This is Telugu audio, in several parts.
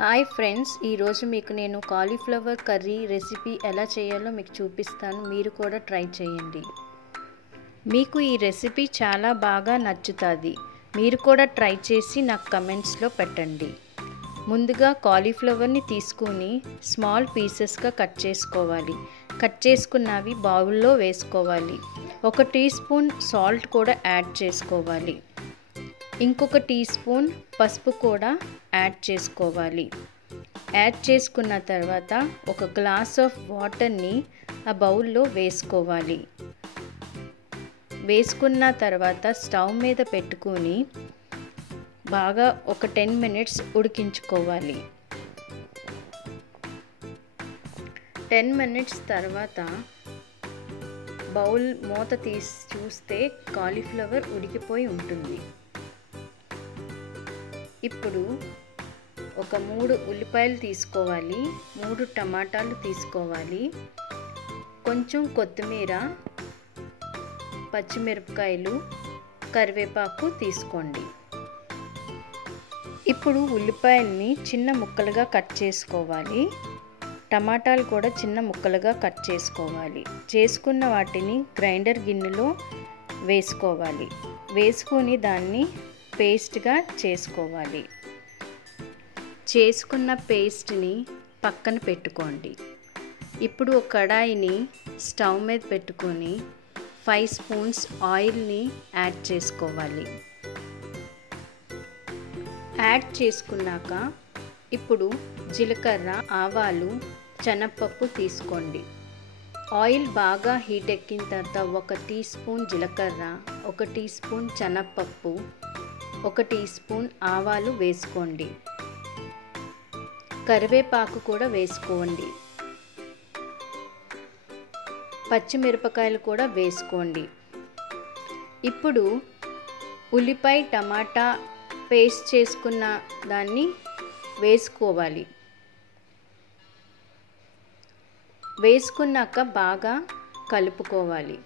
హాయ్ ఫ్రెండ్స్, ఈరోజు మీకు నేను కాలీఫ్లవర్ కర్రీ రెసిపీ ఎలా చేయాలో మీకు చూపిస్తాను. మీరు కూడా ట్రై చేయండి. మీకు ఈ రెసిపీ చాలా బాగా నచ్చుతుంది. మీరు కూడా ట్రై చేసి నాకు కమెంట్స్లో పెట్టండి. ముందుగా కాలీఫ్లవర్ని తీసుకొని స్మాల్ పీసెస్గా కట్ చేసుకోవాలి. కట్ చేసుకున్నవి బౌల్లో వేసుకోవాలి. 1 టీ స్పూన్ సాల్ట్ కూడా యాడ్ చేసుకోవాలి. ఇంకొక టీ స్పూన్ పసుపు కూడా యాడ్ చేసుకోవాలి. యాడ్ చేసుకున్న తర్వాత ఒక గ్లాస్ ఆఫ్ వాటర్ని ఆ బౌల్లో వేసుకోవాలి. వేసుకున్న తర్వాత స్టవ్ మీద పెట్టుకొని బాగా ఒక 10 మినిట్స్ ఉడికించుకోవాలి. 10 మినిట్స్ తర్వాత బౌల్ మూత తీసి చూస్తే కాలీఫ్లవర్ ఉడికిపోయి ఉంటుంది. ఇప్పుడు ఒక 3 ఉల్లిపాయలు తీసుకోవాలి, 3 టమాటాలు తీసుకోవాలి, కొంచెం కొత్తిమీర, పచ్చిమిరపకాయలు, కరివేపాకు తీసుకోండి. ఇప్పుడు ఉల్లిపాయల్ని చిన్న ముక్కలుగా కట్ చేసుకోవాలి. టమాటాలు కూడా చిన్న ముక్కలుగా కట్ చేసుకోవాలి. చేసుకున్న వాటిని గ్రైండర్ గిన్నెలో వేసుకోవాలి. వేసుకొని దాన్ని పేస్ట్గా చేసుకోవాలి. చేసుకున్న పేస్ట్ని పక్కన పెట్టుకోండి. ఇప్పుడు ఒక కడాయిని స్టవ్ మీద పెట్టుకొని 5 స్పూన్స్ ఆయిల్ని యాడ్ చేసుకోవాలి. యాడ్ చేసుకున్నాక ఇప్పుడు జీలకర్ర, ఆవాలు, శనగపప్పు తీసుకోండి. ఆయిల్ బాగా హీట్ ఎక్కిన తర్వాత 1 టీ స్పూన్ జీలకర్ర, 1 టీ స్పూన్ శనగపప్పు, 1 టీ స్పూన్ ఆవాలు వేసుకోండి. కరివేపాకు కూడా వేసుకోండి. పచ్చిమిరపకాయలు కూడా వేసుకోండి. ఇప్పుడు ఉల్లిపాయ టమాటా పేస్ట్ చేసుకున్న దాన్ని వేసుకోవాలి. వేసుకున్నాక బాగా కలుపుకోవాలి.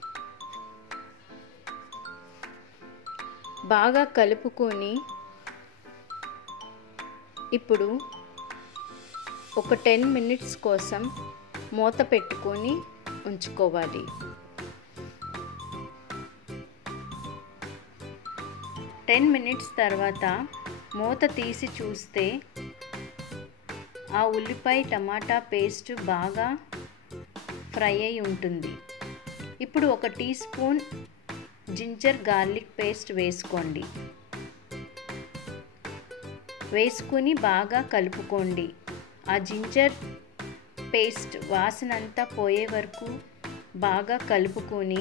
బాగా కలుపుకొని ఇప్పుడు ఒక 10 మినిట్స్ కోసం మూత పెట్టుకొని ఉంచుకోవాలి. 10 మినిట్స్ తర్వాత మూత తీసి చూస్తే ఆ ఉల్లిపాయ టమాటా పేస్ట్ బాగా ఫ్రై అయి ఉంటుంది. ఇప్పుడు 1 teaspoon ginger garlic paste వేసుకోండి. వేసుకుని బాగా కలుపుకోండి. ఆ జింజర్ పేస్ట్ వాసన అంతా పోయే వరకు బాగా కలుపుకొని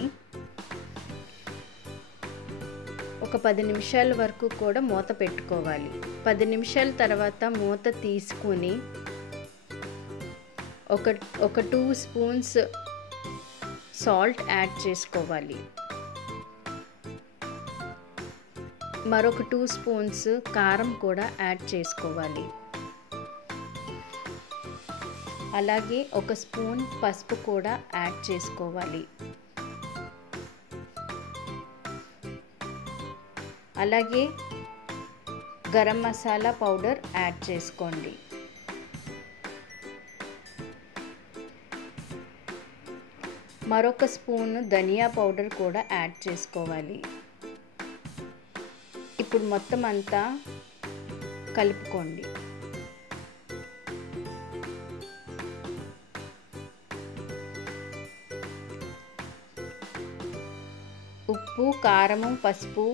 ఒక 10 నిమిషాల వరకు కూడా మూత పెట్టుకోవాలి. 10 నిమిషాల తర్వాత మూత తీసుకుని ఒక 2 స్పూన్స్ సాల్ట్ యాడ్ చేసుకోవాలి. మరొక 2 స్పూన్స్ కారం కూడా యాడ్ చేసుకోవాలి. అలాగే 1 స్పూన్ పసుపు కూడా యాడ్ చేసుకోవాలి. అలాగే గరం మసాలా పౌడర్ యాడ్ చేసుకోండి. మరొక స్పూన్ ధనియా పౌడర్ కూడా యాడ్ చేసుకోవాలి. ఇప్పుడు మొత్తం అంతా కలుపుకోండి. ఉప్పు, కారము, పసుపు,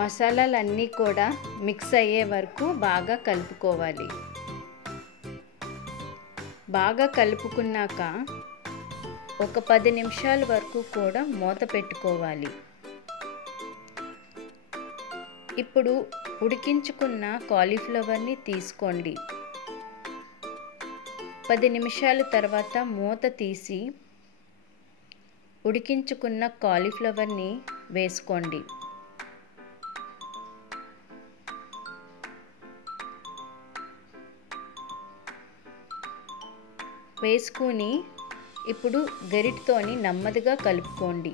మసాలాలన్నీ కూడా మిక్స్ అయ్యే వరకు బాగా కలుపుకోవాలి. బాగా కలుపుకున్నాక ఒక 10 నిమిషాల వరకు కూడా మూత పెట్టుకోవాలి. ఇప్పుడు ఉడికించుకున్న కాలీఫ్లవర్ని తీసుకోండి. 10 నిమిషాల తర్వాత మూత తీసి ఉడికించుకున్న కాలీఫ్లవర్ని వేసుకోండి. వేసుకుని ఇప్పుడు గరిటెతోని నెమ్మదిగా కలుపుకోండి.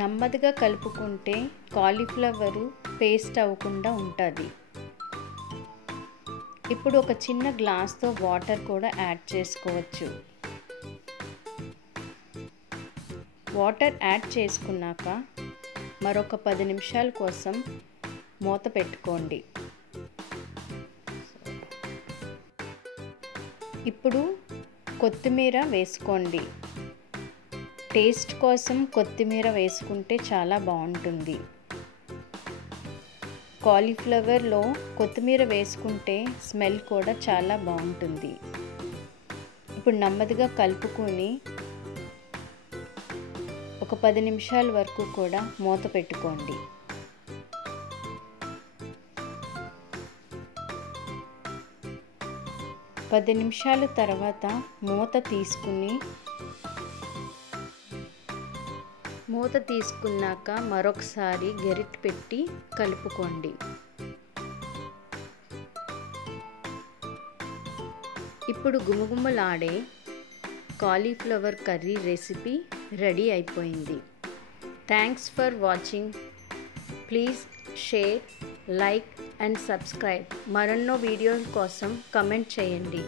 నెమ్మదిగా కలుపుకుంటే కాలీఫ్లవరు పేస్ట్ అవ్వకుండా ఉంటుంది. ఇప్పుడు ఒక చిన్న గ్లాస్తో వాటర్ కూడా యాడ్ చేసుకోవచ్చు. వాటర్ యాడ్ చేసుకున్నాక మరొక 10 నిమిషాల కోసం మూత పెట్టుకోండి. ఇప్పుడు కొత్తిమీర వేసుకోండి. టేస్ట్ కోసం కొత్తిమీర వేసుకుంటే చాలా బాగుంటుంది. కాలీఫ్లవర్లో కొత్తిమీర వేసుకుంటే స్మెల్ కూడా చాలా బాగుంటుంది. ఇప్పుడు నెమ్మదిగా కలుపుకొని ఒక 10 నిమిషాల వరకు కూడా మూత పెట్టుకోండి. పది నిమిషాల తర్వాత మూత తీసుకున్నాక మరొకసారి గరిటె పెట్టి కలుపుకోండి. ఇప్పుడు గుమగుమలాడే కాలీఫ్లవర్ కర్రీ రెసిపీ రెడీ అయిపోయింది. Thanks for watching. Please share, like and subscribe. మరెన్నో వీడియోల కోసం కమెంట్ చేయండి.